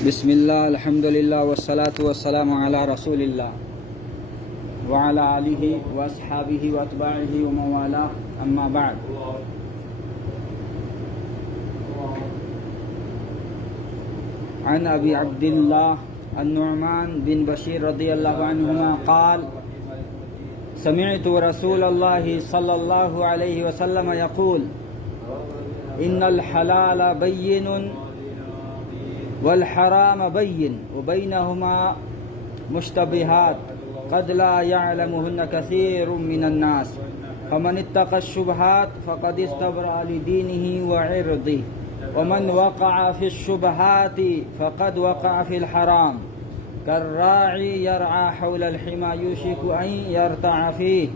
بسم اللہ الحمد للہ والصلاة والسلام علی رسول اللہ وعلی آلہ واصحابہ واتباعہ ومن والاہ اما بعد. عن ابی عبد اللہ النعمان بن بشیر رضی اللہ عنہما قال سمعت رسول اللہ صلی اللہ علیہ وسلم یقول ان الحلال بین والحرام بين وبينهما مشتبهات قد لا يعلمهن كثير من الناس فمن اتقى الشبهات فقد استبرأ لدينه وعرضه ومن وقع في الشبهات فقد وقع في الحرام كالراعي يرعى حول الحمى يوشك أن يرتع فيه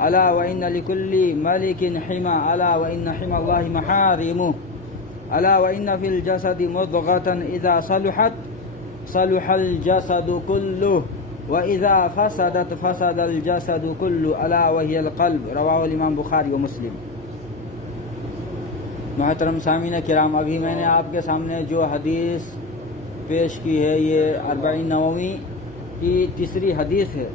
ألا وإن لكل ملك حمى ألا وإن حمى الله محارمه ألا وإن في الجسد مضغة إذا صلحت صلح الجسد كله وإذا فسدت فسد الجسد كله ألا وهي القلب رواه الإمام بخاری و مسلم. محترم سامعین کرام، ابھی میں نے آپ کے سامنے جو حدیث پیش کی ہے یہ 40 نووی کی تیسری حدیث ہے.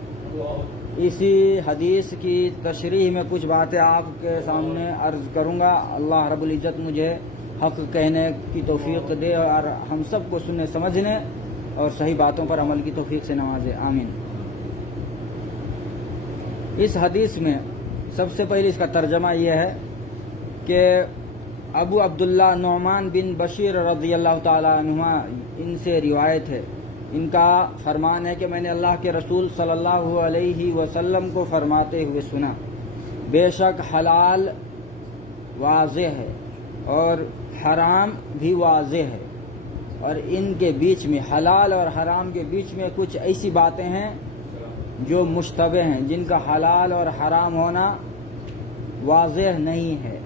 اسی حدیث کی تشریح میں کچھ باتیں آپ کے سامنے عرض کروں گا. اللہ رب العزت مجھے حق کہنے کی توفیق دے اور ہم سب کو سننے سمجھنے اور صحیح باتوں پر عمل کی توفیق سے نوازے، آمین. اس حدیث میں سب سے پہلے اس کا ترجمہ یہ ہے کہ ابو عبداللہ نعمان بن بشیر رضی اللہ تعالی عنہ ان سے روایت ہے. ان کا فرمان ہے کہ میں نے اللہ کے رسول صلی اللہ علیہ وسلم کو فرماتے ہوئے سنا، بے شک حلال واضح ہے اور حرام بھی واضح ہے، اور ان کے بیچ میں، حلال اور حرام کے بیچ میں کچھ ایسی باتیں ہیں جو مشتبہ ہیں، جن کا حلال اور حرام ہونا واضح نہیں ہے.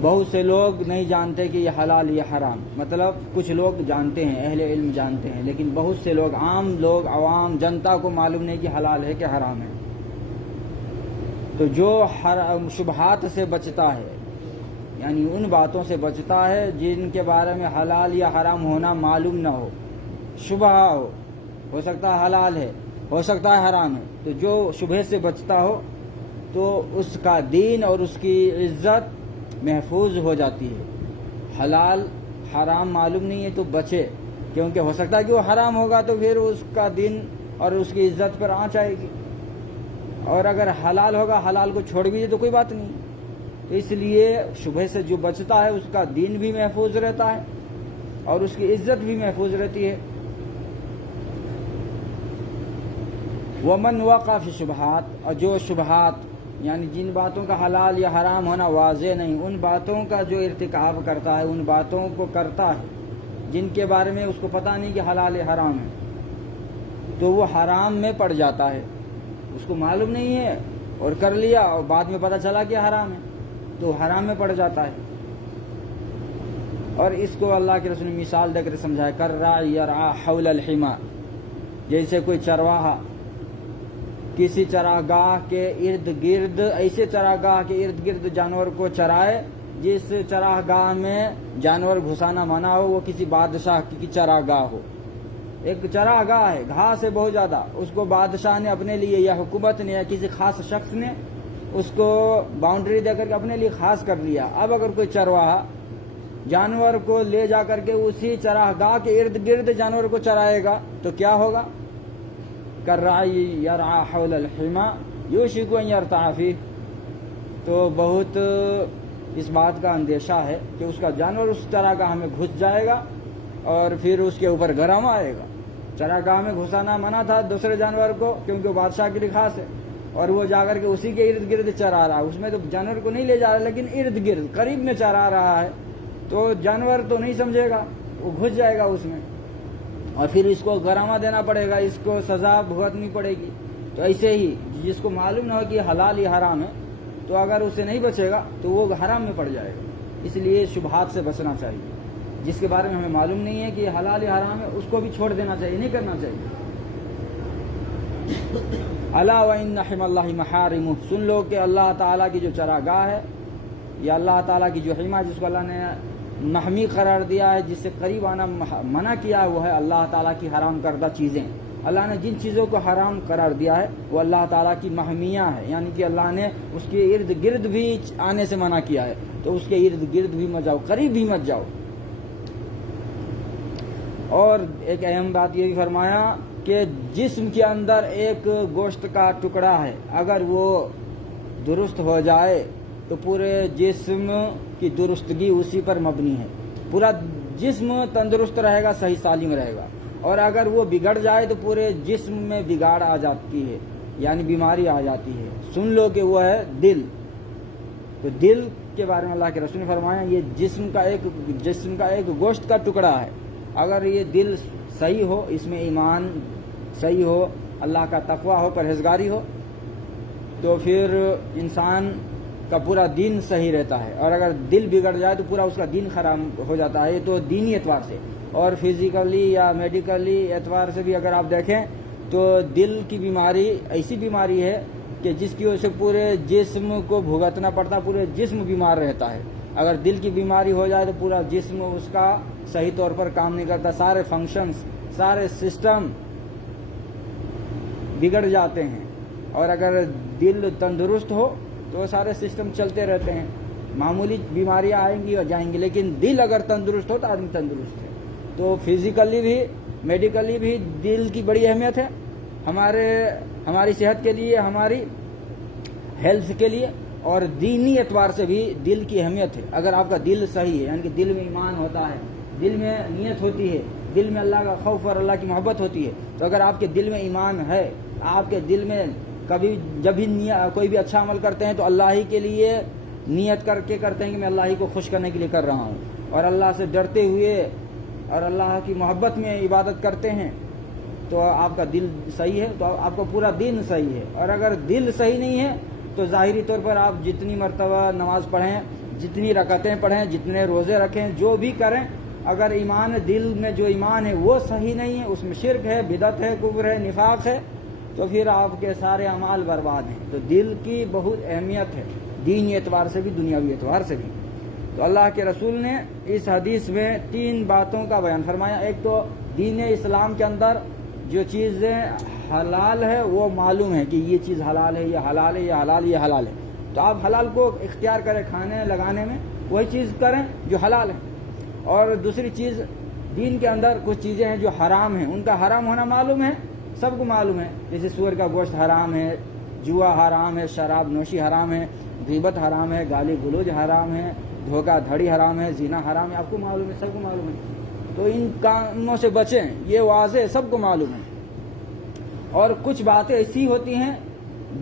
بہت سے لوگ نہیں جانتے کہ یہ حلال یہ حرام، مطلب کچھ لوگ جانتے ہیں، اہل علم جانتے ہیں، لیکن بہت سے لوگ، عام لوگ، عوام جنتا کو معلوم نہیں کہ حلال ہے کہ حرام ہے. تو جو شبہات سے بچتا ہے، یعنی ان باتوں سے بچتا ہے جن کے بارے میں حلال یا حرام ہونا معلوم نہ ہو، شبہ ہو سکتا ہے حلال ہے، ہو سکتا ہے حرام ہے، تو جو شبہ سے بچتا ہو تو اس کا دین اور اس کی عزت محفوظ ہو جاتی ہے. حلال حرام معلوم نہیں ہے تو بچے، کیونکہ ہو سکتا ہے کہ وہ حرام ہوگا تو پھر اس کا دین اور اس کی عزت پر آنچ آئے گی، اور اگر حلال ہوگا، حلال کو چھوڑ بھی دے تو کوئی بات نہیں. تو اس لیے شبہ سے جو بچتا ہے اس کا دین بھی محفوظ رہتا ہے اور اس کی عزت بھی محفوظ رہتی ہے. ومن وقع فی شبہات، اور جو شبہات یعنی جن باتوں کا حلال یا حرام ہونا واضح نہیں، ان باتوں کا جو ارتکاب کرتا ہے، ان باتوں کو کرتا ہے جن کے بارے میں اس کو پتہ نہیں کہ حلال یا حرام ہے، تو وہ حرام میں پڑ جاتا ہے. اس کو معلوم نہیں ہے اور کر لیا اور بعد میں پتہ چلا کہ حرام ہے تو حرام میں پڑ جاتا ہے. اور اس کو اللہ کے رسول نے مثال دے کر سمجھایا، کالراعی یرعی حول الحمى، جیسے کوئی چرواہا کسی چراگاہ کے ارد گرد، ایسے چراگاہ کے ارد گرد جانور کو چرائے جس چراگاہ میں جانور گھسانا منع ہو، وہ کسی بادشاہ کی چراگاہ ہو. ایک چراگاہ ہے، گھاس ہے بہت زیادہ، اس کو بادشاہ نے اپنے لیے یا حکومت نے یا کسی خاص شخص نے اس کو باؤنڈری دے کر کے اپنے لیے خاص کر لیا. اب اگر کوئی چرواہا جانور کو لے جا کر کے اسی چراگاہ کے ارد گرد جانور کو چرائے گا تو کیا ہوگا؟ کالراعی یرعی حول الحمى یوشک ان یرتع فیہ. تو بہت اس بات کا اندیشہ ہے کہ اس کا جانور اس چراگاہ میں گھس جائے گا اور پھر اس کے اوپر گرم آئے گا. چراگاہ میں گھسانا منع تھا دوسرے جانور کو کیونکہ وہ بادشاہ کے لیے خاص ہے، اور وہ جا کر کے اسی کے ارد گرد چرا رہا ہے. اس میں تو جانور کو نہیں لے جا رہا لیکن ارد گرد قریب میں چرا رہا ہے، تو جانور تو نہیں سمجھے گا، وہ گھس جائے گا اس میں اور پھر اس کو گرامہ دینا پڑے گا، اس کو سزا بھگتنی پڑے گی. تو ایسے ہی جس کو معلوم نہ ہو کہ حلال یا حرام ہے تو اگر اسے نہیں بچے گا تو وہ حرام میں پڑ جائے گا. اس لیے شبہات سے بچنا چاہیے. جس کے بارے میں ہمیں معلوم نہیں ہے کہ حلال یا حرام ہے اس کو بھی چھوڑ دینا چاہیے، نہیں کرنا چاہیے. الا وان حمى اللہ محارمہ، سن لو کہ اللہ تعالیٰ کی جو چراگاہ ہے یا اللہ تعالیٰ کی جو حمى جس کو اللہ نے محمی قرار دیا ہے، جس سے قریب آنا منع کیا ہے، وہ ہے اللہ تعالیٰ کی حرام کردہ چیزیں۔ اللہ نے جن چیزوں کو حرام قرار دیا ہے وہ اللہ تعالیٰ کی محمیاں ہے، یعنی کہ اللہ نے اس کے ارد گرد بھی آنے سے منع کیا ہے، تو اس کے ارد گرد بھی مت جاؤ، قریب بھی مت جاؤ۔ اور ایک اہم بات یہ بھی فرمایا کہ جسم کے اندر ایک گوشت کا ٹکڑا ہے، اگر وہ درست ہو جائے تو پورے جسم کی درستگی اسی پر مبنی ہے، پورا جسم تندرست رہے گا، صحیح سالم رہے گا۔ اور اگر وہ بگڑ جائے تو پورے جسم میں بگاڑ آ جاتی ہے، یعنی بیماری آ جاتی ہے۔ سن لو کہ وہ ہے دل۔ تو دل کے بارے میں اللہ کے رسول نے فرمایا یہ جسم کا ایک گوشت کا ٹکڑا ہے، اگر یہ دل صحیح ہو، اس میں ایمان صحیح ہو، اللہ کا تقوی ہو، پرہیزگاری ہو، تو پھر انسان کا پورا دین صحیح رہتا ہے۔ اور اگر دل بگڑ جائے تو پورا اس کا دین خراب ہو جاتا ہے، یہ تو دینی اعتبار سے۔ اور فزیکلی یا میڈیکلی اعتبار سے بھی اگر آپ دیکھیں تو دل کی بیماری ایسی بیماری ہے کہ جس کی وجہ سے پورے جسم کو بھگتنا پڑتا، پورے جسم بیمار رہتا ہے۔ اگر دل کی بیماری ہو جائے تو پورا جسم اس کا صحیح طور پر کام نہیں کرتا، سارے فنکشنز، سارے سسٹم بگڑ جاتے ہیں۔ اور اگر دل تندرست ہو تو سارے سسٹم چلتے رہتے ہیں، معمولی بیماریاں آئیں گی اور جائیں گی، لیکن دل اگر تندرست ہو تو آدمی تندرست ہے۔ تو فزیکلی بھی میڈیکلی بھی دل کی بڑی اہمیت ہے ہماری صحت کے لیے، ہماری ہیلتھ کے لیے، اور دینی اعتبار سے بھی دل کی اہمیت ہے۔ اگر آپ کا دل صحیح ہے، یعنی کہ دل میں ایمان ہوتا ہے، دل میں نیت ہوتی ہے، دل میں اللہ کا خوف اور اللہ کی محبت ہوتی ہے، تو اگر آپ کے دل میں ایمان ہے، آپ کے دل میں کبھی جب بھی کوئی بھی اچھا عمل کرتے ہیں تو اللہ ہی کے لیے نیت کر کے کرتے ہیں کہ میں اللہ ہی کو خوش کرنے کے لیے کر رہا ہوں، اور اللہ سے ڈرتے ہوئے اور اللہ کی محبت میں عبادت کرتے ہیں، تو آپ کا دل صحیح ہے، تو آپ کا پورا دین صحیح ہے۔ اور اگر دل صحیح نہیں ہے تو ظاہری طور پر آپ جتنی مرتبہ نماز پڑھیں، جتنی رکعتیں پڑھیں، جتنے روزے رکھیں، جو بھی کریں، اگر ایمان دل میں جو ایمان ہے وہ صحیح نہیں ہے، اس میں شرک ہے، بدعت ہے، کفر ہے، نفاق ہے، تو پھر آپ کے سارے اعمال برباد ہیں۔ تو دل کی بہت اہمیت ہے، دینی اعتبار سے بھی، دنیاوی اعتبار سے بھی۔ تو اللہ کے رسول نے اس حدیث میں 3 باتوں کا بیان فرمایا۔ ایک تو دین اسلام کے اندر جو چیزیں حلال ہے وہ معلوم ہے کہ یہ چیز حلال ہے، یہ حلال ہے، یہ حلال، یہ حلال ہے، تو آپ حلال کو اختیار کریں، کھانے لگانے میں وہی چیز کریں جو حلال ہے۔ اور دوسری چیز، دین کے اندر کچھ چیزیں ہیں جو حرام ہیں، ان کا حرام ہونا معلوم ہے، سب کو معلوم ہے، جیسے سور کا گوشت حرام ہے، جوا حرام ہے، شراب نوشی حرام ہے، غیبت حرام ہے، گالی گلوچ حرام ہے، دھوکہ دھڑی حرام ہے، زنا حرام ہے، آپ کو معلوم ہے، سب کو معلوم ہے، تو ان کاموں سے بچیں، یہ واضح ہے، سب کو معلوم ہے۔ اور کچھ باتیں ایسی ہوتی ہیں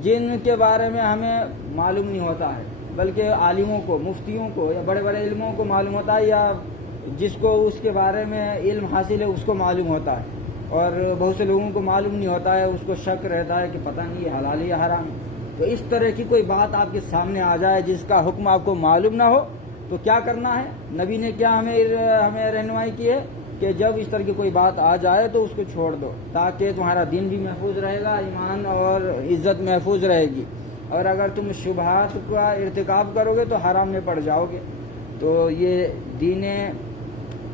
جن کے بارے میں ہمیں معلوم نہیں ہوتا ہے، بلکہ عالموں کو، مفتیوں کو یا بڑے بڑے علموں کو معلوم ہوتا ہے، یا جس کو اس کے بارے میں علم حاصل ہے اس کو معلوم ہوتا ہے، اور بہت سے لوگوں کو معلوم نہیں ہوتا ہے، اس کو شک رہتا ہے کہ پتہ نہیں یہ حلال ہے یا حرام ہے۔ تو اس طرح کی کوئی بات آپ کے سامنے آ جائے جس کا حکم آپ کو معلوم نہ ہو تو کیا کرنا ہے؟ نبی نے کیا ہمیں رہنمائی کی ہے کہ جب اس طرح کی کوئی بات آ جائے تو اس کو چھوڑ دو، تاکہ تمہارا دین بھی محفوظ رہے گا، ایمان اور عزت محفوظ رہے گی۔ اور اگر تم شبہات کا ارتکاب کرو گے تو حرام میں پڑ جاؤ گے۔ تو یہ دین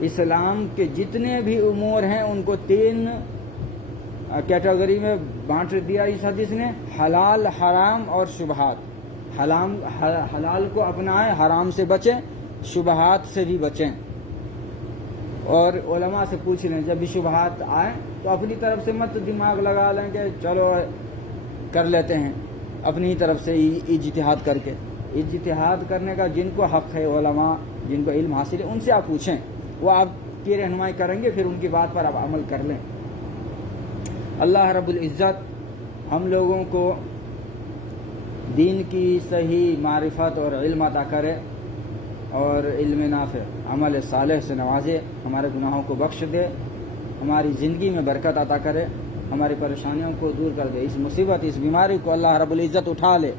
اسلام کے جتنے بھی امور ہیں ان کو 3 کیٹیگری میں بانٹ دیا اس حدیث نے: حلال، حرام اور شبہات۔ حلال کو اپنائیں، حرام سے بچیں، شبہات سے بھی بچیں۔ اور علماء سے پوچھ لیں، جب بھی شبہات آئیں تو اپنی طرف سے مت دماغ لگا لیں کہ چلو کر لیتے ہیں، اپنی طرف سے اجتہاد کر کے۔ اجتہاد کرنے کا جن کو حق ہے، علماء جن کو علم حاصل ہے، ان سے آپ پوچھیں، وہ آپ کی رہنمائی کریں گے، پھر ان کی بات پر آپ عمل کر لیں۔ اللہ رب العزت ہم لوگوں کو دین کی صحیح معرفت اور علم عطا کرے، اور علم نافع، عمل صالح سے نوازے، ہمارے گناہوں کو بخش دے، ہماری زندگی میں برکت عطا کرے، ہماری پریشانیوں کو دور کر دے، اس مصیبت، اس بیماری کو اللہ رب العزت اٹھا لے،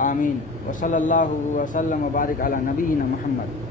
آمین۔ وصلی اللہ وسلم وبارک علی نبینا محمد۔